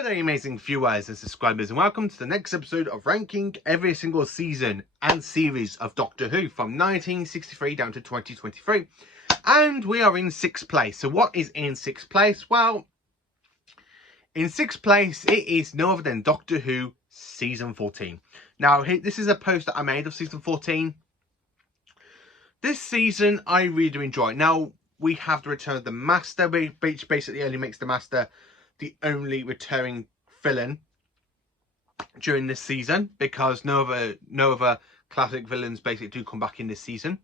Hello there, amazing viewers and subscribers, and welcome to the next episode of ranking every single season and series of Doctor Who from 1963 down to 2023. And we are in 6th place. So what is in 6th place? Well, in 6th place, it is no other than Doctor Who Season 14. Now, this is a post that I made of Season 14. This season, I really do enjoy. Now, we have the return of the Master, which basically only makes the Master the only returning villain during this season, because no other classic villains basically do come back in this season.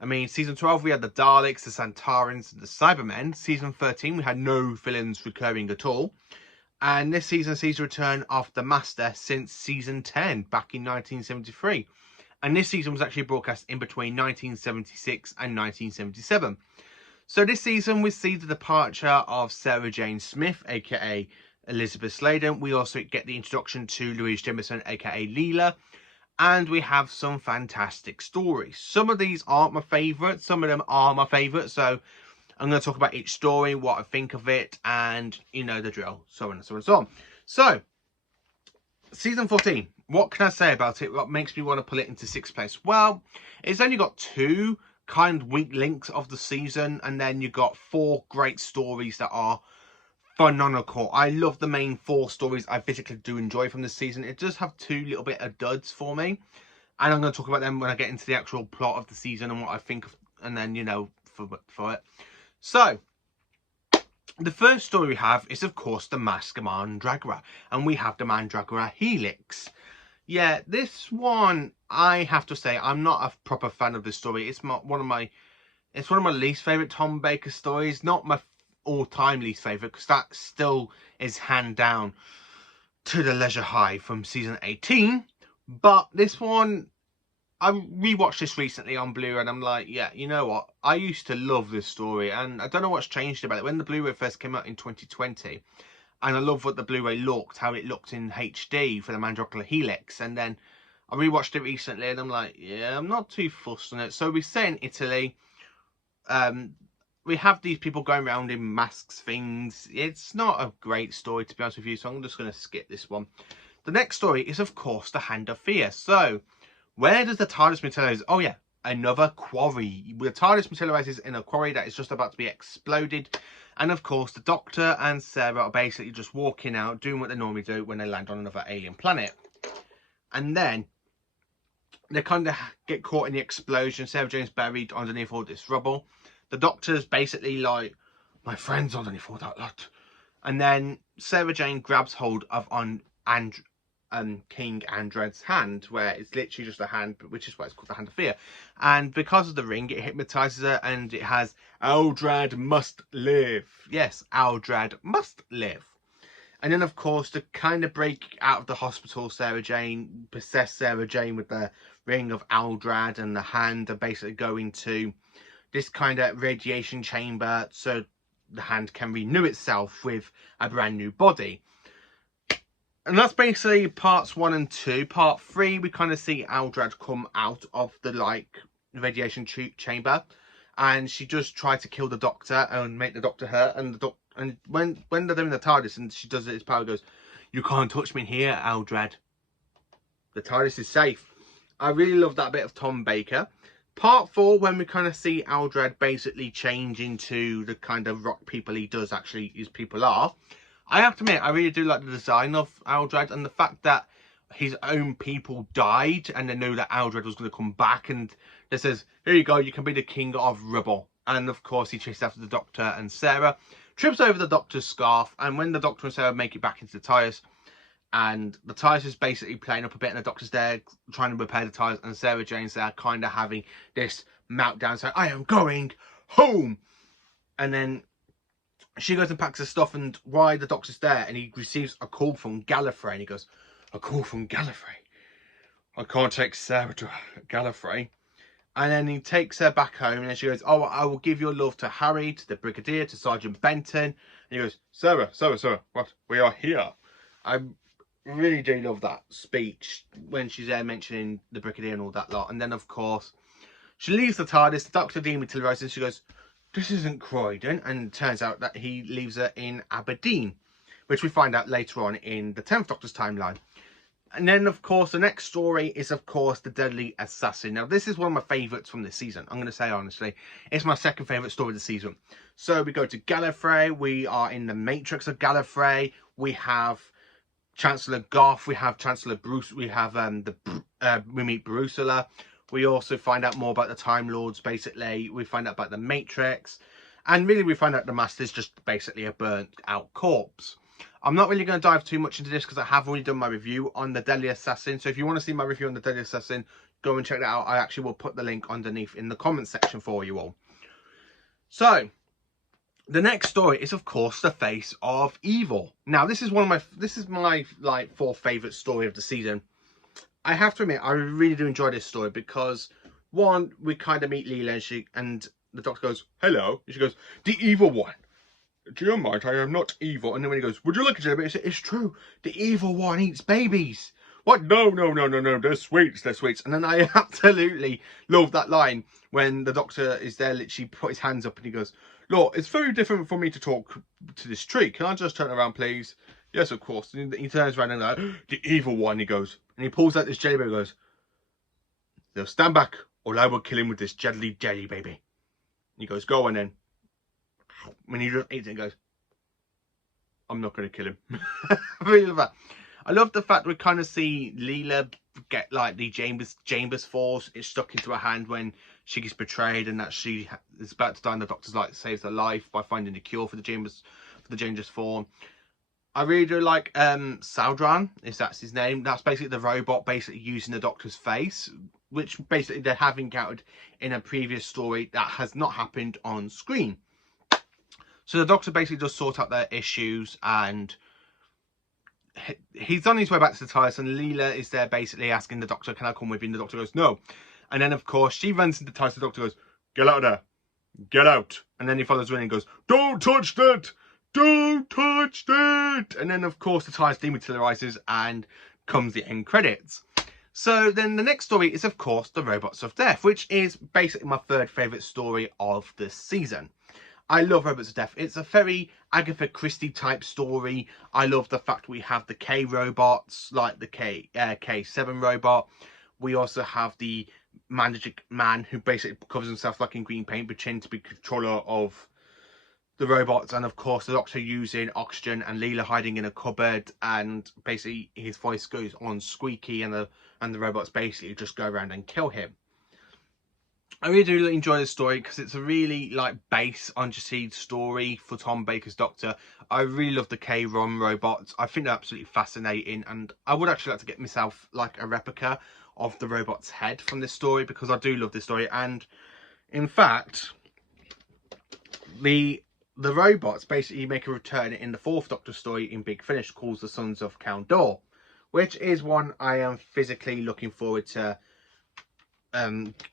I mean, season 12 we had the Daleks, the Santarans, the Cybermen. Season 13 we had no villains recurring at all, and this season sees the return of the Master since season 10 back in 1973, and this season was actually broadcast in between 1976 and 1977. So this season we see the departure of Sarah Jane Smith, aka Elizabeth Sladen. We also get the introduction to Louise Jameson, aka Leela. And we have some fantastic stories. Some of these aren't my favourite, some of them are my favourite. So I'm going to talk about each story, what I think of it, and you know the drill, so on and so on and so on. So, season 14, what can I say about it? What makes me want to put it into 6th place? Well, it's only got 2 kind of weak links of the season, and then you got 4 great stories that are phenomenal. I love the main 4 stories I physically do enjoy from this season. It does have 2 little bit of duds for me, and I'm going to talk about them when I get into the actual plot of the season and what I think of, and then you know for it. So the first story we have is of course the Mastermind, and we have the Mandragora Helix. Yeah, this one, I have to say, I'm not a proper fan of this story. It's one of my least favourite Tom Baker stories. Not my all-time least favourite, because that still is hand down to the Leisure High from season 18. But this one, I rewatched this recently on Blu-ray, and I'm like, yeah, you know what? I used to love this story, and I don't know what's changed about it. When the Blu-ray first came out in 2020, and I love what the Blu-ray looked, how it looked in HD for the Mandragora Helix. And then I rewatched it recently and I'm like, yeah, I'm not too fussed on it. So we say in Italy, we have these people going around in masks things. It's not a great story, to be honest with you, so I'm just going to skip this one. The next story is, of course, the Hand of Fear. So, where does the TARDIS materialize? Oh yeah, another quarry. The TARDIS materializes in a quarry that is just about to be exploded. And of course, the Doctor and Sarah are basically just walking out, doing what they normally do when they land on another alien planet. And then they kind of get caught in the explosion. Sarah Jane's buried underneath all this rubble. The Doctor's basically like, my friend's underneath all that lot. And then Sarah Jane grabs hold of King Andred's hand, where it's literally just a hand, which is why it's called the Hand of Fear. And because of the ring, it hypnotizes her, and it has Aldrad must live. Yes, Aldrad must live. And then, of course, to kind of break out of the hospital, Sarah Jane, possess Sarah Jane with the ring of Aldrad and the hand, and basically go into this kind of radiation chamber so the hand can renew itself with a brand new body. And that's basically parts 1 and 2. Part 3, we kind of see Aldrad come out of the radiation chamber, and she just tried to kill the Doctor and make the Doctor hurt. And when they're doing the TARDIS and she does it, his power goes, "You can't touch me here, Aldrad. The TARDIS is safe." I really love that bit of Tom Baker. Part 4, when we kind of see Aldrad basically change into the kind of rock people he does actually, his people are. I have to admit, I really do like the design of Aldrad, and the fact that his own people died and they knew that Aldrad was going to come back, and it says, here you go, you can be the king of rubble. And of course he chases after the Doctor and Sarah, trips over the Doctor's scarf, and when the Doctor and Sarah make it back into the TARDIS, and the TARDIS is basically playing up a bit, and the Doctor's there trying to repair the TARDIS, and Sarah Jane's there kind of having this meltdown saying, I am going home. And then she goes and packs her stuff, and while the Doctor's there, and he receives a call from Gallifrey, and he goes, a call from Gallifrey? I can't take Sarah to Gallifrey. And then he takes her back home, and then she goes, oh, I will give your love to Harry, to the Brigadier, to Sergeant Benton. And he goes, Sarah, what? We are here. I really do love that speech when she's there mentioning the Brigadier and all that lot. And then, of course, she leaves the TARDIS, the Doctor dematerializes, and she goes, this isn't Croydon, and it turns out that he leaves her in Aberdeen. which we find out later on in the 10th Doctor's timeline. And then, of course, the next story is, of course, the Deadly Assassin. Now, this is one of my favourites from this season. I'm going to say, honestly, it's my second favourite story of the season. So, we go to Gallifrey. We are in the Matrix of Gallifrey. We have Chancellor Goff. We have Chancellor Bruce. We have, we meet Brusula. We also find out more about the Time Lords, basically. We find out about the Matrix. And really, we find out the Master's just basically a burnt-out corpse. I'm not really going to dive too much into this because I have already done my review on the Deadly Assassin. So if you want to see my review on the Deadly Assassin, go and check that out. I actually will put the link underneath in the comments section for you all. So the next story is, of course, the Face of Evil. Now, this is my like fourth favourite story of the season. I have to admit, I really do enjoy this story because, one, we kind of meet Leela and the Doctor goes, hello. And she goes, the evil one. Do you mind? I am not evil. And then when he goes, would you look at it? He said, it's true. The evil one eats babies. What? No. They're sweets. They're sweets. And then I absolutely love that line when the Doctor is there, literally put his hands up and he goes, look, it's very different for me to talk to this tree. Can I just turn around, please? Yes, of course. And he turns around and like, the evil one, he goes. And he pulls out this jelly baby and goes, they'll stand back or I will kill him with this deadly jelly baby. And he goes, go on then. When he just eats it and goes, I'm not going to kill him. I really love that. I love the fact we kind of see Leela get like the Chambers force. It's stuck into her hand when she gets betrayed, and that she is about to die, and the Doctor's like saves her life by finding the cure for the Chambers form. I really do like Saldran, if that's his name. That's basically the robot basically using the Doctor's face, which basically they have encountered in a previous story that has not happened on screen. So the Doctor basically does sort out their issues, and he's on his way back to the TARDIS, and Leela is there basically asking the Doctor, can I come with you? And the Doctor goes, no. And then, of course, she runs into the TARDIS, the Doctor goes, get out of there. Get out. And then he follows her in and goes, don't touch that. Don't touch that. And then, of course, the TARDIS dematerializes and comes the end credits. So then the next story is, of course, the Robots of Death, which is basically my third favourite story of this season. I love Robots of Death. It's a very Agatha Christie type story. I love the fact we have the K robots, like the K7 robot. We also have the magic man who basically covers himself like in green paint, pretending to be controller of the robots. And of course the Doctor using oxygen and Leela hiding in a cupboard, and basically his voice goes on squeaky, and the robots basically just go around and kill him. I really do enjoy this story because it's a really like base unjustified story for Tom Baker's Doctor. I really love the K-ROM robots. I think they're absolutely fascinating, and I would actually like to get myself like a replica of the robot's head from this story because I do love this story. And in fact, the robots basically make a return in the 4th Doctor story in Big Finish called The Sons of Count Dor, which is one I am physically looking forward to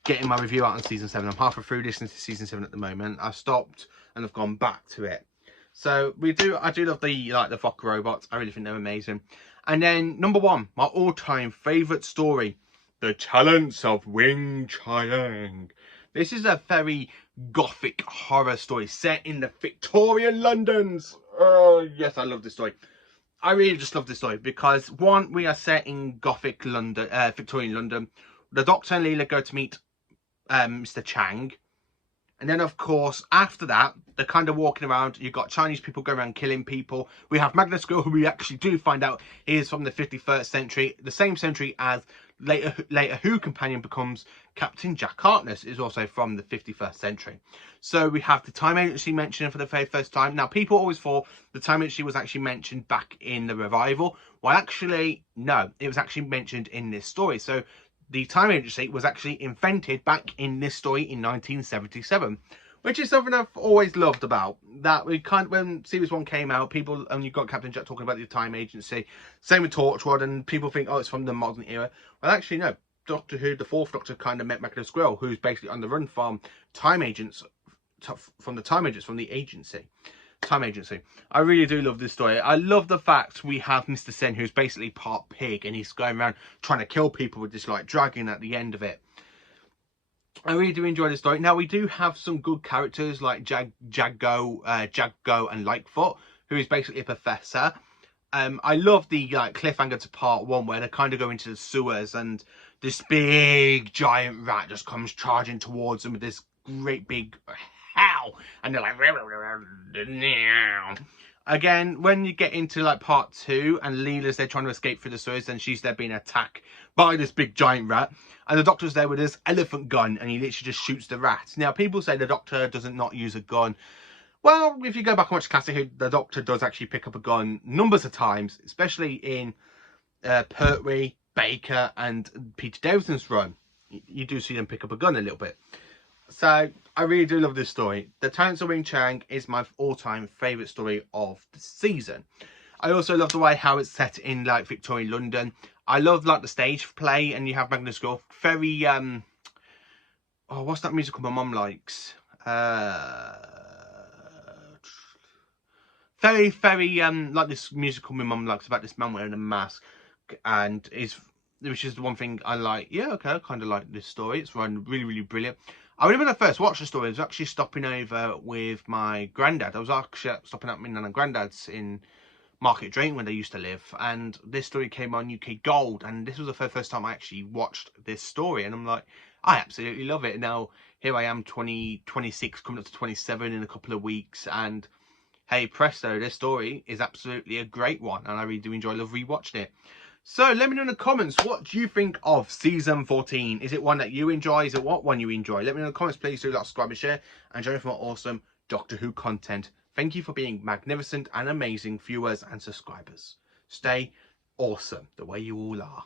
getting my review out on season 7. I'm halfway through listening to season 7 at the moment. I stopped and I've gone back to it. So I do love the Fokker robots. I really think they're amazing. And then number 1, my all-time favourite story, The Talents of Wing Chiang. This is a very gothic horror story set in the Victorian Londons. Oh yes, I love this story. I really just love this story because 1, we are set in gothic London, Victorian London. The Doctor and Leela go to meet Mr. Chang. And then, of course, after that, they're kind of walking around. You've got Chinese people going around killing people. We have Magnus Gill, who we actually do find out is from the 51st century. The same century as later Who companion becomes Captain Jack Harkness, is also from the 51st century. So we have the Time Agency mentioned for the very first time. Now, people always thought the Time Agency was actually mentioned back in the revival. Well, actually, no. It was actually mentioned in this story. So the Time Agency was actually invented back in this story in 1977, which is something I've always loved about. That we when Series 1 came out, people only got Captain Jack talking about the Time Agency. Same with Torchwood, and people think, oh, it's from the modern era. Well, actually, no. Doctor Who, the 4th Doctor, kind of met Magnus Gill, who's basically on the run from Time Agents, from the agency. Time Agency. I really do love this story. I love the fact we have Mr. Sen, who's basically part pig, and he's going around trying to kill people with this like dragon at the end of it. I really do enjoy this story. Now, we do have some good characters like Jaggo and Lightfoot, who is basically a professor. I love the like cliffhanger to part 1 where they kind of go into the sewers and this big giant rat just comes charging towards them with this great big howl, and they're like again when you get into like part 2 and Leela's there trying to escape through the sewers and she's there being attacked by this big giant rat, and the Doctor's there with his elephant gun and he literally just shoots the rat. Now people say the Doctor doesn't not use a gun. Well, if you go back and watch Classic Who, the Doctor does actually pick up a gun numbers of times, especially in Pertwee, Baker and Peter Davison's run. You do see them pick up a gun a little bit. So I really do love this story. The Talents of Wing Chang is my all-time favourite story of the season. I also love the way how it's set in like Victorian London. I love like the stage play, and you have Magnus Golf. Very oh, what's that musical my mum likes? Very like this musical my mum likes about this man wearing a mask, and which is the one thing I like. Yeah, okay, I kind of like this story. It's run really brilliant. I remember when I first watched the story, I was actually stopping over with my granddad. I was actually stopping at my nan and granddad's in Market Drayton when they used to live, and this story came on UK Gold, and this was the first time I actually watched this story, and I'm like, I absolutely love it. Now here I am 26 coming up to 27 in a couple of weeks, and hey presto, this story is absolutely a great one, and I really do love rewatching it. So let me know in the comments, what do you think of season 14? Is it one that you enjoy? Is it what one you enjoy? Let me know in the comments. Please do like, subscribe and share, and join for more awesome Doctor Who content. Thank you for being magnificent and amazing viewers and subscribers. Stay awesome the way you all are.